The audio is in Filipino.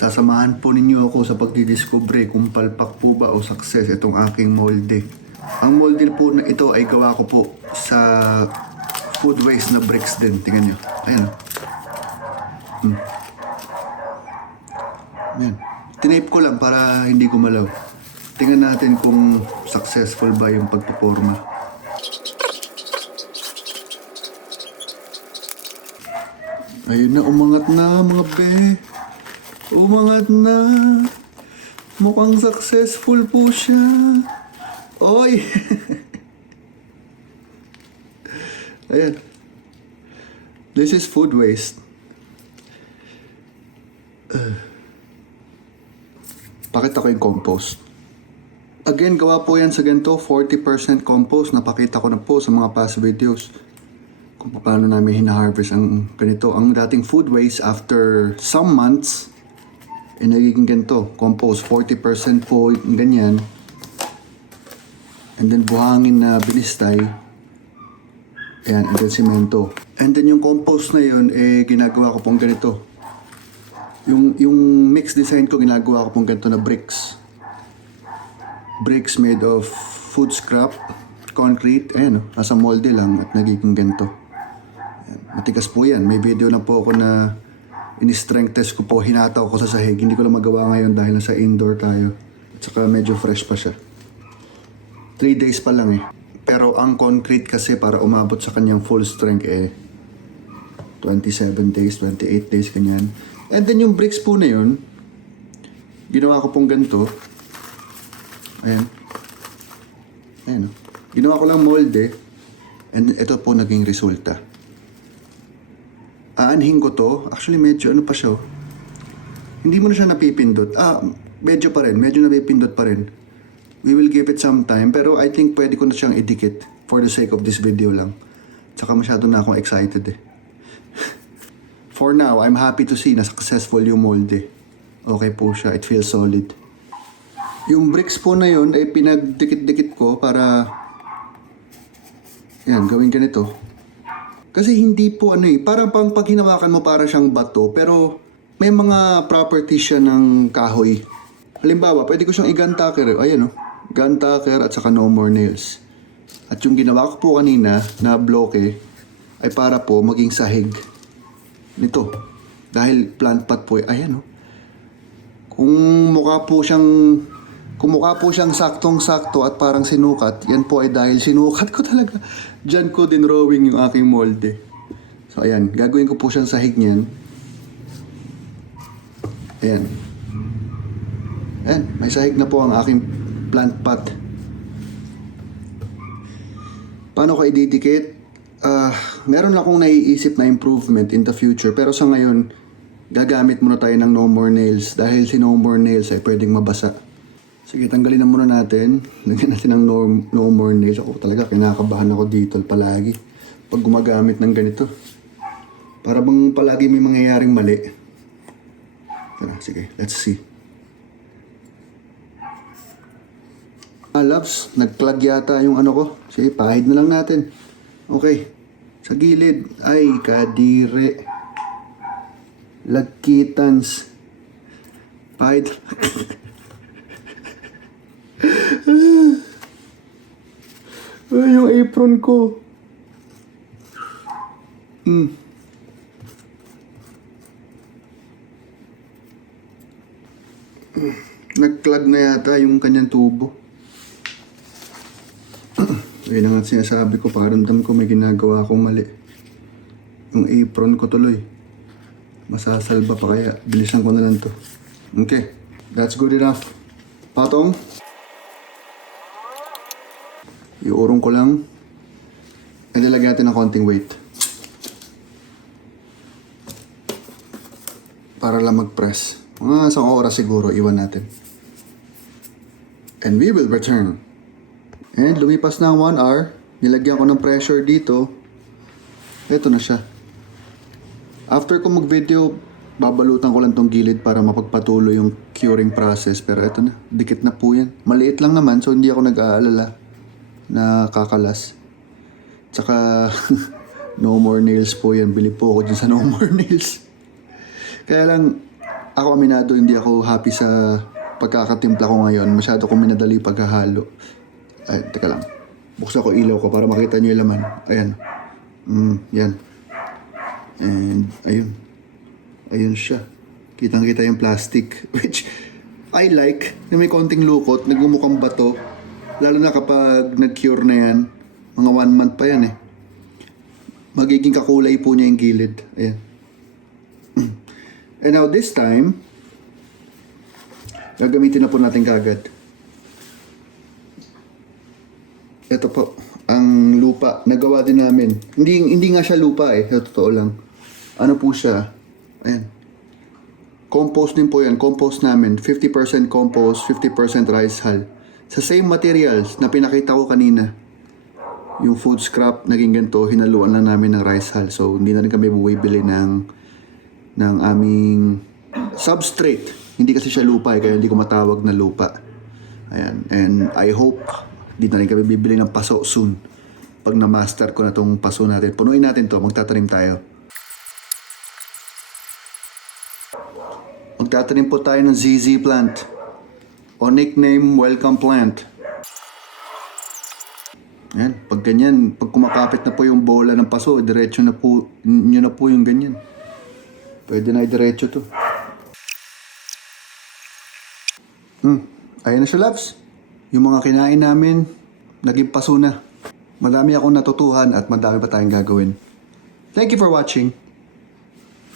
Sasamahan po ninyo ako sa pagdidiscover kung palpak po ba o success itong aking molde. Ang molde po na ito ay gawa ko po sa food waste na bricks din. Tingnan nyo. Ayan. Ayan. Tinape ko lang para hindi gumalaw. Tingnan natin kung successful ba yung pagpuporma. Ayun na, umangat na mga be. Umangat na. Mukhang successful po siya. Oy! Ayan. This is food waste. Pakita ko yung compost. Again, gawa po yan sa ganito, 40% compost. Napakita ko na po sa mga past videos kung paano namin hina-harvest ang ganito. Ang dating food waste after some months, nagiging ganito. Compost, 40% po yung ganyan. And then buhangin na binistay. Ayan, and then simento. And then yung compost na yun, ginagawa ko pong ganito. Yung mix design ko, ginagawa ko pong ganito na bricks. Bricks made of food scrap, concrete, ayan, nasa molde lang at nagiging ganito. Ayan, matigas po yan. May video na po ako na in-strength test ko po, hinataw ko sa sahig. Hindi ko lang magawa ngayon dahil nasa indoor tayo. At saka medyo fresh pa siya. 3 days pa lang eh. Pero ang concrete kasi para umabot sa kanyang full strength 27 days, 28 days, ganyan. And then yung bricks po na yun, ginawa ko pong ganito. Ayan. Ayan. Ginawa ko lang molde. And ito po naging resulta. Aanhin ko to. Actually, medyo ano pa siya. Hindi mo na siya napipindot. Medyo pa rin. Medyo napipindot pa rin. We will give it some time. Pero I think pwede ko na siyang idikit for the sake of this video lang. Tsaka masyado na akong excited eh. For now, I'm happy to see na successful yung molde. Okay po siya. It feels solid. Yung bricks po na yun ay pinagdikit-dikit ko para yan, gawin ganito. Kasi hindi po parang pang pag hinawakan mo para siyang bato, pero may mga properties siya ng kahoy. Halimbawa, pwede ko siyang i-gun-tucker. Ayan gun-tucker at saka no more nails. At yung ginawa ko po kanina na bloke ay para po maging sahig nito. Dahil plant pot po, ayan Kung mukha po siyang saktong-sakto at parang sinukat, yan po ay dahil sinukat ko talaga. Diyan ko din drawing yung aking molde. So ayan, gagawin ko po siyang sahig niyan. Ayan. Ayan, may sahig na po ang aking plant pot. Paano ko ididikit? Meron akong naiisip na improvement in the future, pero sa ngayon, gagamit muna tayo ng no more nails dahil si no more nails ay pwedeng mabasa. Sige, tanggalin na muna natin. Lagyan natin ng no more nails. Ako talaga, kinakabahan ako dito palagi pag gumagamit ng ganito. Para bang palagi may mangyayaring mali. Tara, sige, let's see. Loves, nag-plug yata yung ano ko. Sige, pahid na lang natin. Okay, sa gilid. Ay, kadire. Lagkitans. Pahid. Ay, yung apron ko. Nag-clog na yata yung kanyang tubo. Ayun na nga sinasabi ko, paramdam ko may ginagawa akong mali. Yung apron ko tuloy. Masasalba pa kaya. Bilisan ko na lang to. Okay, that's good enough. Patong. Iurong ko lang. And nilagyan natin ng konting weight. Para lang mag-press. Mga isang oras siguro, iwan natin. And we will return. And lumipas na ang 1 hour. Nilagyan ko ng pressure dito. Ito na siya. After ko mag-video, babalutan ko lang tong gilid para mapagpatuloy yung curing process. Pero ito na, dikit na po yan. Maliit lang naman, so hindi ako nag-aalala na kakalas. Tsaka, no more nails po yan. Bili po ako dyan sa no more nails. Kaya lang, Ako aminado, hindi ako happy sa pagkakatimpla ko ngayon. Masyado kong minadali paghahalo. Ay, teka lang. Buksan ko ilaw ko para makita nyo yung laman. Ayan. Yan. And, ayun. Ayun siya. Kitang-kita yung plastic. Which, I like. Na may konting lukot. Nagmumukhang bato. Lalo na kapag nag-cure na yan. Mga 1 month pa yan eh. Magiging kakulay po niya yung gilid. Ayan. And now this time, gagamitin na po natin kagad. Ito po, ang lupa. Nagawa din namin. Hindi nga siya lupa eh. Sa totoo lang. Ano po siya? Ayan. Compost din po yan. Compost namin. 50% compost, 50% rice hull. Sa same materials na pinakita ko kanina. Yung food scrap, naging ganito, hinaluan lang namin ng rice hull. So, hindi na rin kami bumibili ng aming substrate. Hindi kasi siya lupa eh, kaya hindi ko matawag na lupa. Ayan. And I hope hindi na rin kami bibili ng paso soon. Pag na-master ko na tong paso natin. Punuin natin to, magtatanim tayo. Magtatanim po tayo ng ZZ plant. O nickname, welcome plant. Ayan, pag ganyan, pag kumakapit na po yung bola ng paso, diretso na po, nyo na po yung ganyan. Pwede na diretso to. Ayan na siya, loves. Yung mga kinain namin, naging paso na. Madami akong natutuhan at madami pa tayong gagawin. Thank you for watching.